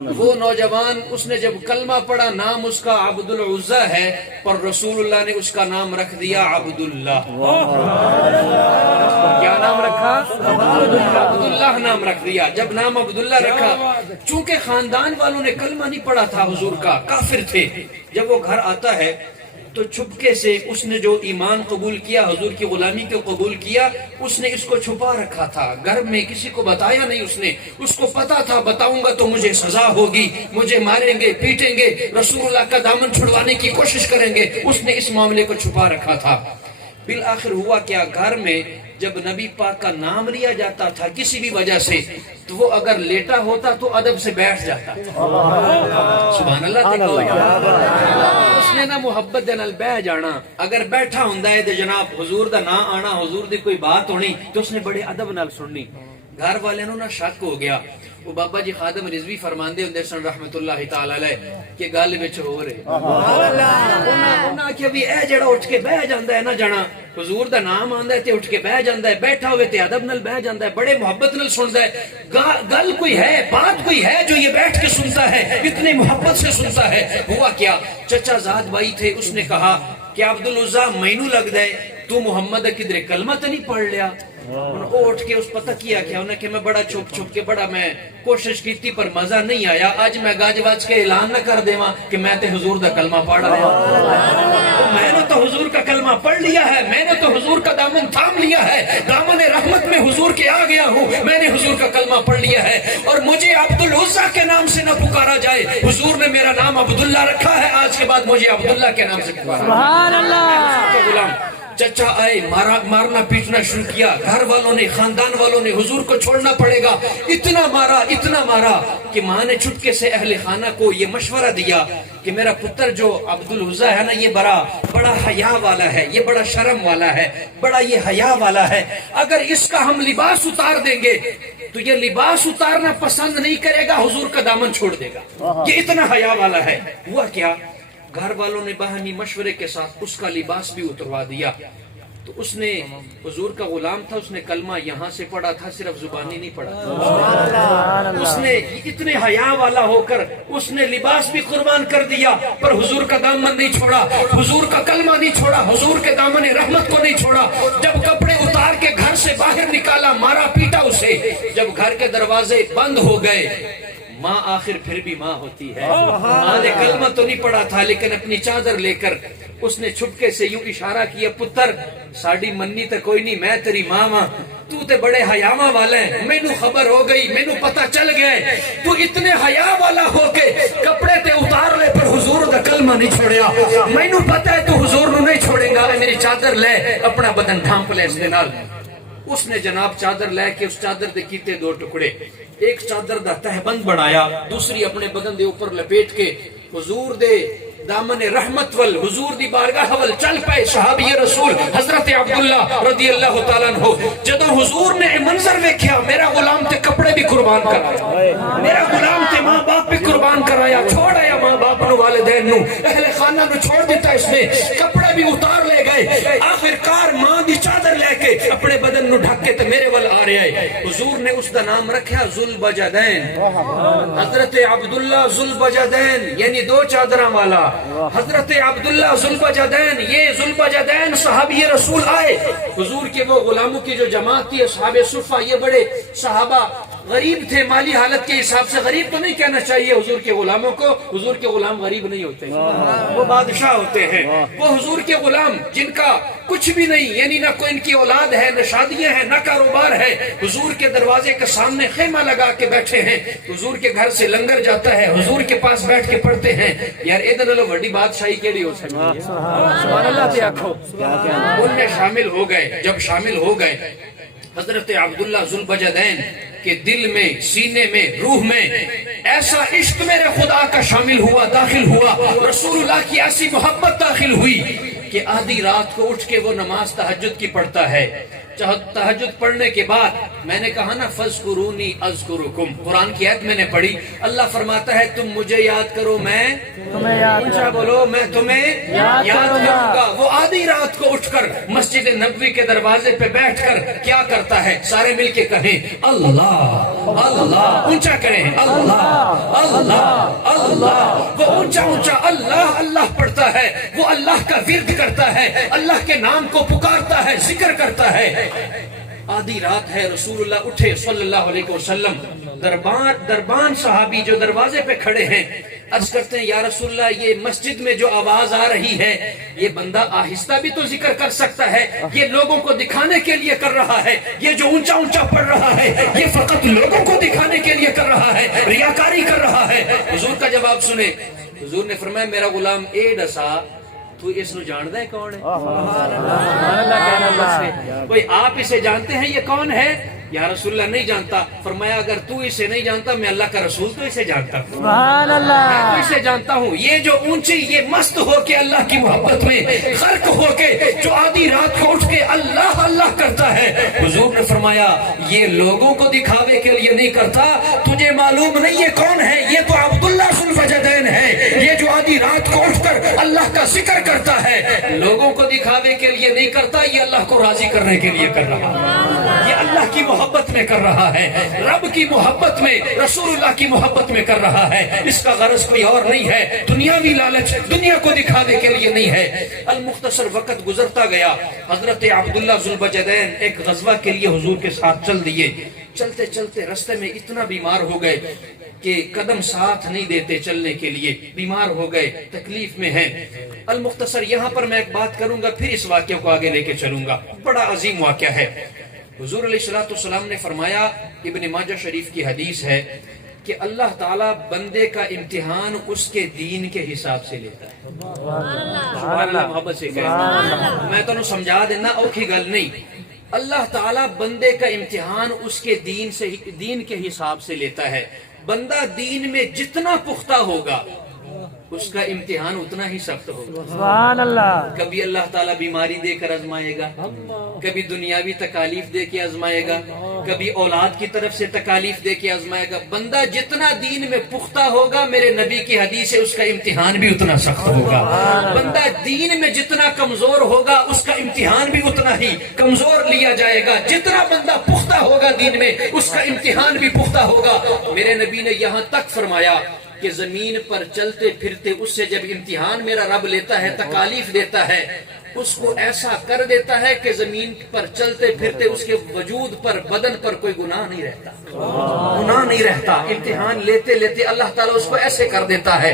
وہ نوجوان اس نے جب کلمہ پڑھا، نام اس کا عبدل عزہ ہے، پر رسول اللہ نے اس کا نام رکھ دیا عبداللہ۔ کیا نام رکھا؟ عبداللہ نام رکھ دیا۔ جب نام عبداللہ رکھا، چونکہ خاندان والوں نے کلمہ نہیں پڑھا تھا حضور کا، کافر تھے، جب وہ گھر آتا ہے تو چھپکے سے اس نے جو ایمان قبول کیا، حضور کی غلامی کو قبول کیا، اس نے اس کو چھپا رکھا تھا، گھر میں کسی کو بتایا نہیں۔ اس کو پتا تھا بتاؤں گا تو مجھے سزا ہوگی، مجھے ماریں گے، پیٹیں گے، رسول اللہ کا دامن چھڑوانے کی کوشش کریں گے، اس نے اس معاملے کو چھپا رکھا تھا۔ بالآخر ہوا کیا، گھر میں جب نبی پاک کا نام لیا جاتا تھا کسی بھی وجہ سے، تو وہ اگر لیٹا ہوتا تو ادب سے بیٹھ جاتا۔ سبحان اللہ۔ اس نے نہ محبت دے نال بہ جانا، اگر بیٹھا ہوندا ہے تے جناب حضور دا نا آنا، حضور دی کوئی بات ہونی تو اس نے بڑے ادب نال سننی۔ گھر والے نو نہ شک ہو گیا۔ وہ بابا جی خادم رضوی فرماندے ہوندے سن رحمت اللہ تعالی علیہ کہ گل وچ ہو رہے انہاں کہ بھی اے جڑا اٹھ کے بیٹھ جاندا ہے نا جنا، حضور دا نام آندا ہے تے اٹھ کے بیٹھ جاندا ہے، بیٹھا ہوئے تے ادب نال بیٹھ جاندا ہے، بڑے محبت نال سندا ہے، گل کوئی ہے، بات کوئی ہے جو یہ بیٹھ کے سنتا ہے، اتنے محبت سے سنتا ہے۔ ہوا کیا، چچا زاد بھائی تھے، اس نے کہا کہ عبدالعزہ مینوں لگدا ہے تو محمد کدھر کلمہ تے نہیں پڑھ لیا؟ وہ اٹھ کے اس پتہ کیا کیا انہیں کہ میں بڑا چھپ چھپ کے بڑا میں کوشش کی پر مزہ نہیں آیا، آج میں گاج واج کے اعلان نہ کر دیواں کہ میں تے حضور دا کلمہ پڑھ رہا ہوں۔ میں نے تو حضور کا کلمہ پڑھ لیا ہے، میں نے تو حضور کا دامن تھام لیا ہے، دامن رحمت میں حضور کے آ گیا ہوں، میں نے حضور کا کلمہ پڑھ لیا ہے، اور مجھے عبدالعزہ کے نام سے نہ پکارا جائے، حضور نے میرا نام عبداللہ رکھا ہے، آج کے بعد مجھے عبداللہ کے نام سے پکارا۔ سبحان اللہ۔ غلام چچا آئے، مارنا پیٹنا شروع کیا، گھر والوں نے، خاندان والوں نے، حضور کو چھوڑنا پڑے گا، اتنا مارا کہ ماں نے چھٹکے سے اہل خانہ کو یہ مشورہ دیا کہ میرا پتر جو عبدالعزہ ہے نا، یہ بڑا حیا والا ہے، یہ بڑا شرم والا ہے، بڑا یہ حیا والا ہے، اگر اس کا ہم لباس اتار دیں گے تو یہ لباس اتارنا پسند نہیں کرے گا، حضور کا دامن چھوڑ دے گا، یہ اتنا حیا والا ہے۔ ہوا کیا، گھر والوں نے باہمی مشورے کے ساتھ اس کا لباس بھی اتروا دیا، تو اس نے، حضور کا غلام تھا، اس نے کلمہ یہاں سے پڑھا تھا، صرف زبانی نہیں پڑھا تھا، اس نے اتنے حیا والا ہو کر اس نے لباس بھی قربان کر دیا، پر حضور کا دامن نہیں چھوڑا، حضور کا کلمہ نہیں چھوڑا، حضور کے دامن رحمت کو نہیں چھوڑا۔ جب کپڑے اتار کے گھر سے باہر نکالا، مارا پیٹا اسے، جب گھر کے دروازے بند ہو گئے، ماں آخر پھر بھی ماں ہوتی ہے، ماں نے کلمہ تو نہیں پڑھا تھا لیکن اپنی چادر لے کر اس نے چھپکے سے یوں اشارہ کیا، پتر ساڑی مننی تے کوئی نہیں، میں تیری ماں ماں، تو تے بڑے حیاواں والا ہے، مینوں خبر ہو گئی، مینوں پتہ چل گئے، تو اتنے حیا والا ہو کے کپڑے تے اتار لے پر حضور دا کلمہ نہیں چھوڑیا، مینوں پتہ ہے تو حضور نو نہیں چھوڑے گا، میری چادر لے، اپنا بدن ڈھانپ لے اس دے نال۔ اس نے جناب چادر لے کے اس چادر دے کیتے دو ٹکڑے، ایک چادر دا تہبند بنایا، دوسری اپنے بدن دے اوپر لپیٹ کے حضور دے دامن رحمت ول، حضور دی بارگاہ ول چل پائے صحابی رسول حضرت عبداللہ رضی اللہ تعالیٰ عنہ۔ جدو حضور نے منظر ویکھیا، میرا غلام تے کپڑے بھی قربان کرایا، میرا غلام تے ماں باپ بھی قربان کرایا، چھوڑ آیا ماں باپ نو، والدین نو، اہل خانہ نو چھوڑ دیتا، اس نے کپڑے بھی اتار لے گئے، آخر کار ماں دی چادر لے کے اپنے بدن نو ڈھک کے تے میرے ول آ رہے آئے۔ حضور نے اس دا نام رکھا ذوالبجدین، حضرت عبداللہ ذوالبجدین، یعنی دو چادراں والا، حضرت عبداللہ ذوالبجدین۔ یہ ذوالبجدین صحابی رسول آئے، حضور کے وہ غلاموں کی جو جماعت تھی اصحاب صفہ، یہ بڑے صحابہ غریب تھے، مالی حالت کے حساب سے غریب تو نہیں کہنا چاہیے حضور کے غلاموں کو، حضور کے غلام غریب نہیں ہوتے، وہ بادشاہ ہوتے ہیں، وہ حضور کے غلام جن کا کچھ بھی نہیں، یعنی نہ کوئی ان کی اولاد ہے، نہ شادیاں ہیں، نہ کاروبار ہے، حضور کے دروازے کے سامنے خیمہ لگا کے بیٹھے ہیں، حضور کے گھر سے لنگر جاتا ہے، حضور کے پاس بیٹھ کے پڑھتے ہیں۔ یار ادھر لو بڑی بادشاہی کیڑی ہو سکتی ہے؟ سبحان اللہ تے آکھو۔ ان میں شامل ہو گئے، جب شامل ہو گئے حضرت عبداللہ ذوالبجدین کے دل میں، سینے میں، روح میں ایسا عشق میرے خدا کا شامل ہوا، داخل ہوا، رسول اللہ کی ایسی محبت داخل ہوئی کہ آدھی رات کو اٹھ کے وہ نماز تہجد کی پڑھتا ہے، تہجد پڑھنے کے بعد میں نے کہا نا فذکرونی اذکرکم، قرآن کی آیت میں نے پڑھی، اللہ فرماتا ہے تم مجھے یاد کرو میں تمہیں یاد اونچا بولو میں تمہیں یاد کروں گا۔ وہ آدھی رات کو اٹھ کر مسجد نبوی کے دروازے پہ بیٹھ کر کیا کرتا ہے؟ سارے مل کے کہیں اللہ اللہ، اونچا کریں اللہ اللہ اللہ۔ وہ اونچا اونچا اللہ اللہ پڑھتا ہے، وہ اللہ کا ورد کرتا ہے، اللہ کے نام کو پکارتا ہے، ذکر کرتا ہے۔ آدھی رات ہے، رسول اللہ اٹھے صلی اللہ علیہ وسلم، دربان صحابی جو دروازے پہ کھڑے ہیں عرض کرتے ہیں یا رسول اللہ یہ مسجد میں جو آواز آ رہی ہے یہ بندہ آہستہ بھی تو ذکر کر سکتا ہے، یہ لوگوں کو دکھانے کے لیے کر رہا ہے، یہ جو اونچا اونچا پڑھ رہا ہے یہ فقط لوگوں کو دکھانے کے لیے کر رہا ہے، ریاکاری کر رہا ہے۔ حضور کا جواب سنے، حضور نے فرمایا میرا غلام اے ڈسا تو اس نو جاندا ہے کون ہے؟ کوئی آپ اسے جانتے ہیں یہ کون ہے؟ یا رسول اللہ نہیں جانتا۔ فرمایا اگر تو اسے نہیں جانتا میں اللہ کا رسول تو اسے جانتا ہوں، سبحان اللہ، میں تو اسے جانتا ہوں۔ یہ جو اونچی، یہ مست ہو کے اللہ کی محبت میں غرق ہو کے جو آدھی رات کو اٹھ کے اللہ اللہ کرتا ہے، حضور نے فرمایا یہ لوگوں کو دکھاوے کے لیے نہیں کرتا، تجھے معلوم نہیں یہ کون ہے؟ یہ تو عبداللہ ذو الوجدین ہے، یہ جو آدھی رات کو اٹھ کر اللہ کا ذکر کرتا ہے، لوگوں کو دکھاوے کے لیے نہیں کرتا، یہ اللہ کو راضی کرنے کے لیے کر رہا ہے، یہ اللہ کی محبت میں کر رہا ہے، رب کی محبت میں، رسول اللہ کی محبت میں کر رہا ہے۔ اس کا غرض کوئی اور نہیں ہے، دنیاوی لالچ دنیا کو دکھانے کے لیے نہیں ہے۔ المختصر وقت گزرتا گیا، حضرت عبداللہ ذو الوجدین ایک غزوہ کے لیے حضور کے ساتھ چل دیے۔ چلتے چلتے رستے میں اتنا بیمار ہو گئے کہ قدم ساتھ نہیں دیتے چلنے کے لیے، بیمار ہو گئے، تکلیف میں ہیں۔ المختصر یہاں پر میں ایک بات کروں گا، پھر اس واقعے کو آگے لے کے چلوں گا، بڑا عظیم واقعہ ہے۔ حضور علیہ السلام نے فرمایا، ابن ماجہ شریف کی حدیث ہے کہ اللہ تعالیٰ بندے کا امتحان اس کے دین کے حساب سے لیتا ہے۔ سبحان اللہ، محبت سے کہیں میں تو سمجھا دینا، اوکھی گل نہیں۔ اللہ تعالیٰ بندے کا امتحان اس کے دین کے حساب سے لیتا ہے۔ بندہ دین میں جتنا پختہ ہوگا اس کا امتحان اتنا ہی سخت ہوگا۔ سبحان اللہ، کبھی اللہ تعالیٰ بیماری دے کر آزمائے گا، کبھی دنیاوی تکالیف دے کے آزمائے گا، کبھی اولاد کی طرف سے تکالیف دے کے آزمائے گا۔ بندہ جتنا دین میں پختہ ہوگا، میرے نبی کی حدیث ہے، اس کا امتحان بھی اتنا سخت ہوگا۔ بندہ دین میں جتنا کمزور ہوگا اس کا امتحان بھی اتنا ہی کمزور لیا جائے گا۔ جتنا بندہ پختہ ہوگا دین میں اس کا امتحان بھی پختہ ہوگا۔ میرے نبی نے یہاں تک فرمایا کہ زمین پر چلتے پھرتے اس سے جب امتحان میرا رب لیتا ہے، تکالیف دیتا ہے، اس کو ایسا کر دیتا ہے کہ زمین پر چلتے پھرتے اس کے وجود پر، بدن پر کوئی گناہ نہیں رہتا، گناہ نہیں رہتا۔ امتحان لیتے لیتے اللہ تعالیٰ اس کو ایسے کر دیتا ہے۔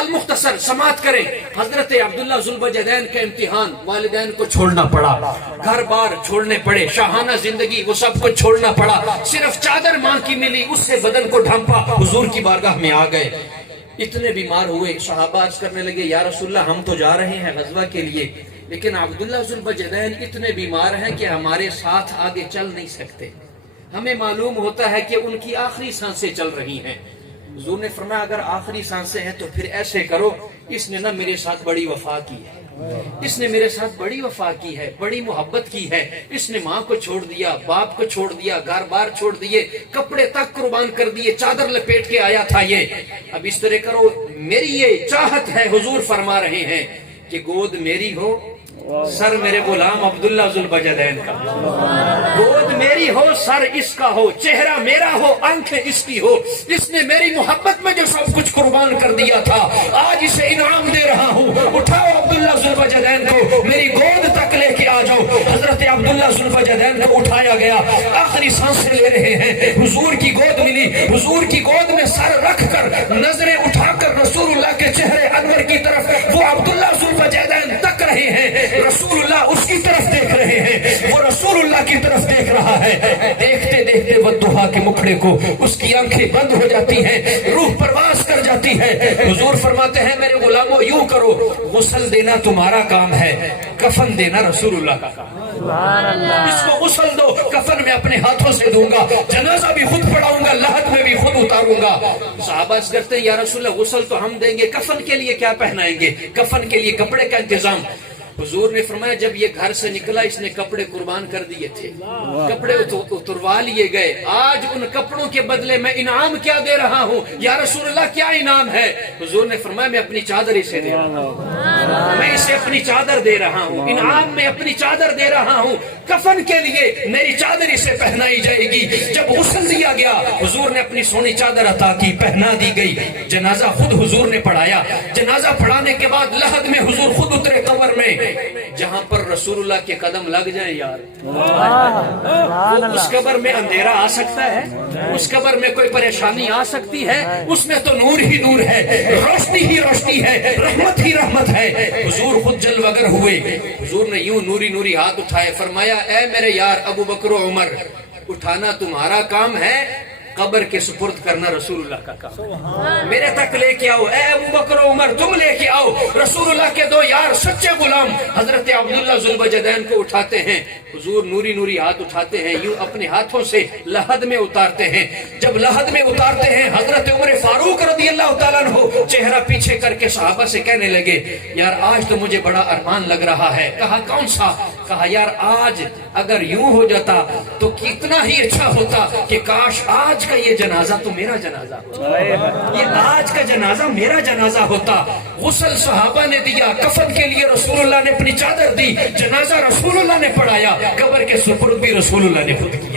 المختصر سماعت کریں، حضرت عبداللہ ذو الوجدین کا امتحان، والدین کو چھوڑنا پڑا، گھر بار چھوڑنے پڑے، شاہانہ زندگی وہ سب کچھ چھوڑنا پڑا، صرف چادر ماں کی ملی، اس سے بدن کو ڈھانپا، حضور کی بارگاہ میں آ گئے۔ اتنے بیمار ہوئے، صحابہ عرض کرنے لگے یا رسول اللہ ہم تو جا رہے ہیں غزوہ کے لیے، لیکن عبداللہ ذو الوجدین اتنے بیمار ہیں کہ ہمارے ساتھ آگے چل نہیں سکتے، ہمیں معلوم ہوتا ہے کہ ان کی آخری سانسیں چل رہی ہیں۔ حضور نے فرمایا اگر آخری سانسیں ہیں تو پھر ایسے کرو، اس نے نہ میرے ساتھ بڑی وفا کی ہے، اس نے میرے ساتھ بڑی وفا کی ہے، بڑی محبت کی ہے، اس نے ماں کو چھوڑ دیا، باپ کو چھوڑ دیا، گھر بار چھوڑ دیے، کپڑے تک قربان کر دیے، چادر لپیٹ کے آیا تھا یہ، اب اس طرح کرو، میری یہ چاہت ہے، حضور فرما رہے ہیں کہ گود میری ہو، سر میرے غلام عبداللہ ذو الوجدین کا، گود میری ہو، سر اس کا ہو، چہرہ میرا ہو، آنکھیں اس کی ہو، اس نے میری محبت میں جو سب کچھ قربان کر دیا تھا آج اسے انعام دے رہا ہوں، اٹھاؤ عبداللہ ذو الوجدین کو، میری گود تک لے کے آ جاؤ۔ حضرت عبداللہ ذو الوجدین کو اٹھایا گیا، آخری سانسیں لے رہے ہیں، حضور کی گود ملی، حضور کی گود میں سر رکھ کر نظریں اٹھا کر رسول اللہ کے چہرے انور کی طرف وہ عبداللہ ذو الوجدین تک رہے ہیں، رسول اللہ اس کی طرف دیکھ رہے ہیں، وہ رسول اللہ کی طرف دیکھ رہا ہے۔ دیکھتے دیکھتے والضحیٰ کے مکھڑے کو اس کی آنکھیں بند ہو جاتی ہیں، روح پرواز کر جاتی ہے۔ حضور فرماتے ہیں میرے غلاموں یوں کرو، غسل دینا تمہارا کام ہے، کفن دینا رسول اللہ کا کام ہے۔ سبحان اللہ، اس کو غسل دو، کفن میں اپنے ہاتھوں سے دوں گا، جنازہ بھی خود پڑھاؤں گا، لحد میں بھی خود اتاروں گا۔ صحابہ عرض کرتے ہیں یا رسول اللہ غسل تو ہم دیں گے، کفن کے لیے کیا پہنائیں گے؟ کفن کے لیے کپڑے کا انتظام۔ حضور نے فرمایا جب یہ گھر سے نکلا اس نے کپڑے قربان کر دیے تھے, کپڑے اتروا لیے گئے, آج ان کپڑوں کے بدلے میں انعام کیا دے رہا ہوں یا رسول اللہ کیا انعام ہے؟ حضور نے فرمایا میں اپنی چادر اسے دے رہا ہوں, میں اسے اپنی چادر دے رہا ہوں, انعام میں اپنی چادر دے رہا ہوں, کفن کے لیے میری چادر اسے پہنائی جائے گی. جب غسل دیا گیا حضور نے اپنی سونی چادر عطا کی, پہنا دی گئی. جنازہ خود حضور نے پڑھایا, جنازہ پڑھانے کے بعد لحد میں حضور خود اترے قبر میں, جہاں پر رسول اللہ کے قدم لگ جائیں یار, اس قبر میں اندھیرا آ سکتا ہے, اس قبر میں کوئی پریشانی آ سکتی ہے, اس میں تو نور ہی نور ہے, روشنی ہی روشنی ہے, رحمت ہی رحمت ہے. حضور خود جلوگر ہوئے, حضور نے یوں نوری نوری ہاتھ اٹھائے, فرمایا اے میرے یار ابو بکر و عمر, اٹھانا تمہارا کام ہے, قبر کے سپرد کرنا رسول اللہ کا کام, میرے تک لے کے آؤ. اے ابو بکر و عمر تم لے کے آؤ. رسول اللہ کے دو یار سچے غلام حضرت عبداللہ ذوالبجدین کو اٹھاتے ہیں, حضور نوری نوری ہاتھ اٹھاتے ہیں, یوں اپنے ہاتھوں سے لحد میں اتارتے ہیں. جب لحد میں اتارتے ہیں حضرت عمر فاروق رضی اللہ تعالیٰ عنہ چہرہ پیچھے کر کے صحابہ سے کہنے لگے یار آج تو مجھے بڑا ارمان لگ رہا ہے. کہا کون سا؟ کہا یار آج اگر یوں ہو جاتا تو کتنا ہی اچھا ہوتا کہ کاش آج کا یہ جنازہ تو میرا جنازہ ہوتا, یہ آج کا جنازہ میرا جنازہ ہوتا. غسل صحابہ نے دیا, کفن کے لیے رسول اللہ نے اپنی چادر دی, جنازہ رسول اللہ نے پڑھایا, قبر کے سپرد بھی رسول اللہ نے خود کیا.